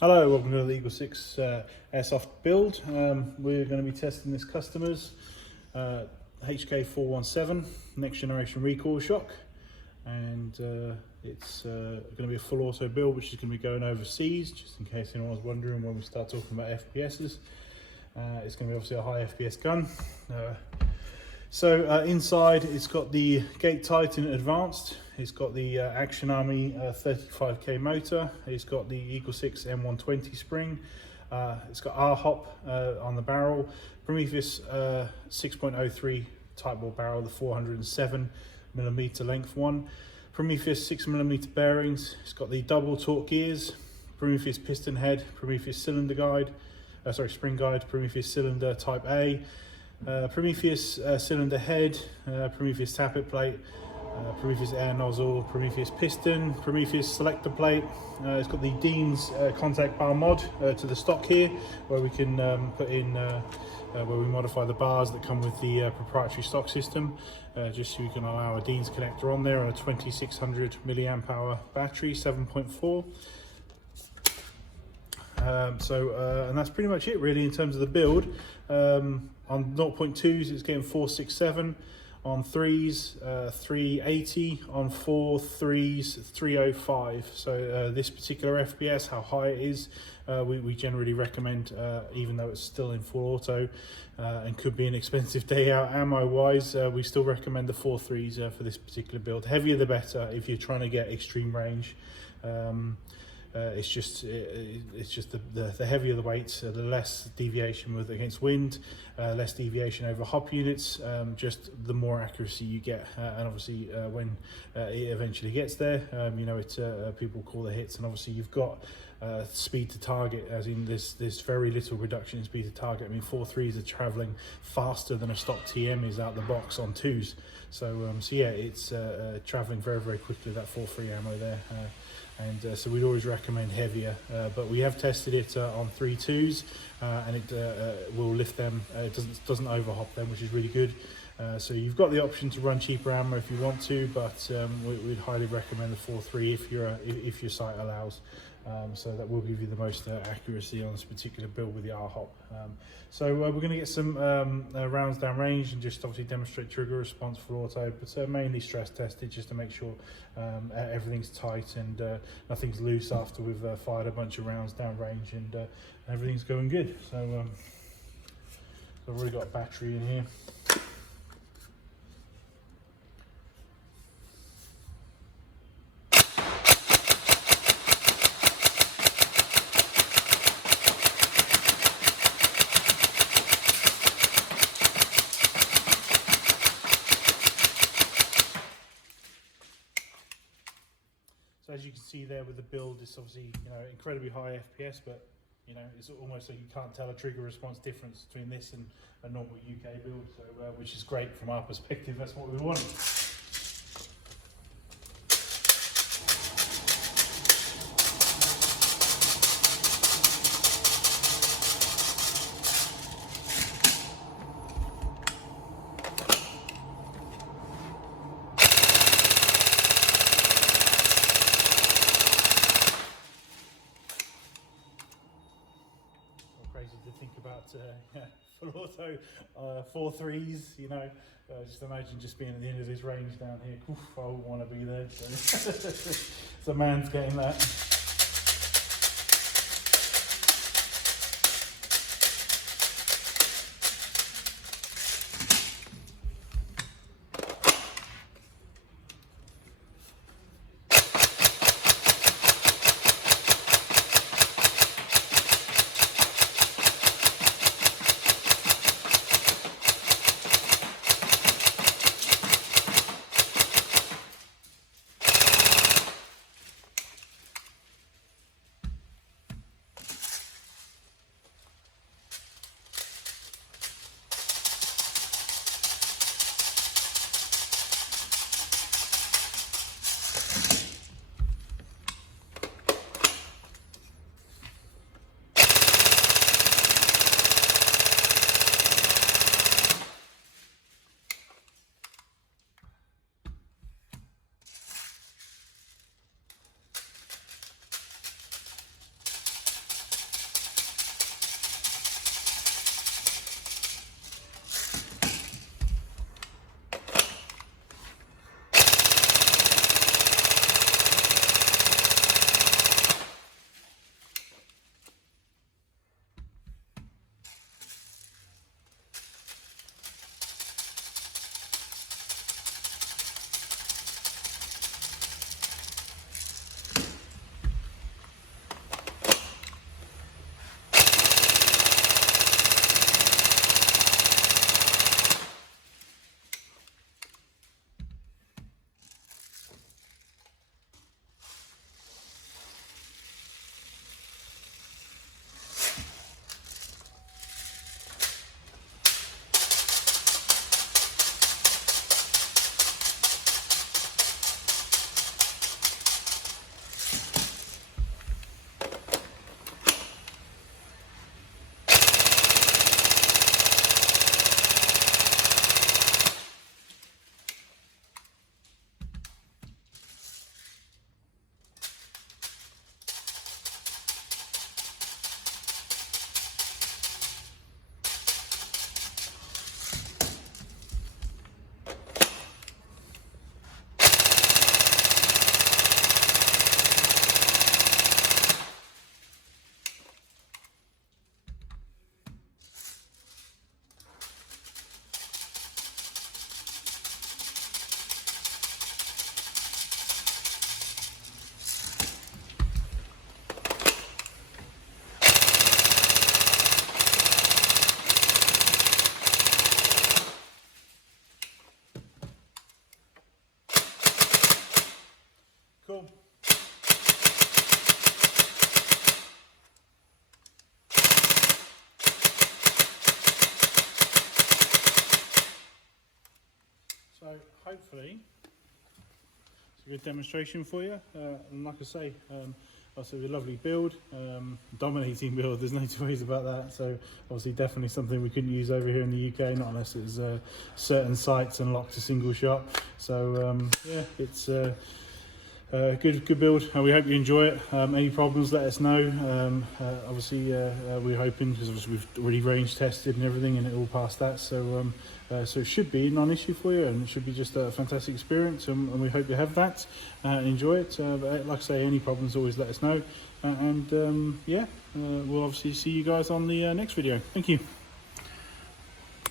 Hello, welcome to the EagleSix Airsoft build. We're going to be testing this customer's HK417 next generation recoil shock, and it's going to be a full auto build which is going to be going overseas, just in case anyone was wondering when we start talking about FPSs. It's going to be obviously a high FPS gun. So inside it's got the Gate Titan Advanced, it's got the Action Army 35k motor, it's got the EagleSix M120 spring, it's got RHOP on the barrel, Prometheus 6.03 type bore barrel, the 407mm length one, Prometheus 6mm bearings, it's got the double torque gears, Prometheus piston head, Prometheus cylinder guide, spring guide, Prometheus cylinder type A, Prometheus cylinder head, Prometheus tappet plate, Prometheus air nozzle, Prometheus piston, Prometheus selector plate. It's got the Dean's contact bar mod to the stock here, where we can put in where we modify the bars that come with the proprietary stock system, just so you can allow a Dean's connector on there on a 2600 milliamp hour battery, 7.4. And that's pretty much it really in terms of the build. On 0.2s it's getting 467, on 3s 380, on 4 3s 305. So this particular FPS, how high it is, we generally recommend, even though it's still in full auto and could be an expensive day out ammo wise, we still recommend the 4 3s for this particular build. Heavier the better if you're trying to get extreme range. It's just the heavier the weight, the less deviation against wind, less deviation over hop units, just the more accuracy you get. And obviously when it eventually gets there, you know, people call the hits, and obviously you've got speed to target, as in there's very little reduction in speed to target. I mean, 4 3s are traveling faster than a stock TM is out the box on 2s. So yeah, it's traveling very, very quickly, that 4 3 ammo there. And so we'd always recommend heavier, but we have tested it on 3 2s, and it will lift them. It doesn't overhop them, which is really good. So you've got the option to run cheaper ammo if you want to, but we'd highly recommend the 4 3 if your site allows. So that will give you the most accuracy on this particular build with the RHOP. So we're going to get some rounds down range and just obviously demonstrate trigger response for auto, but mainly stress tested just to make sure everything's tight and nothing's loose after we've fired a bunch of rounds down range, and everything's going good. So I've already got a battery in here. As you can see there with the build, it's obviously, you know, incredibly high FPS, but you know, it's almost like you can't tell a trigger response difference between this and a normal UK build, so which is great from our perspective. That's what we want. Crazy to think about full auto 4 3s, you know. Just imagine just being at the end of this range down here. Oof, I wouldn't want to be there. So, so man's getting that. hopefully it's a good demonstration for you. And like I say, also a lovely build, dominating build, there's no two ways about that. So obviously definitely something we couldn't use over here in the UK, not unless it's certain sites and locked to single shot. So yeah, it's good build. We hope you enjoy it. Any problems, let us know. Obviously we're hoping, because obviously we've already range tested and everything and it all passed that, so so it should be a non-issue for you, and it should be just a fantastic experience, and we hope you have that and enjoy it. But like I say, any problems, always let us know, and yeah, we'll obviously see you guys on the next video. Thank you.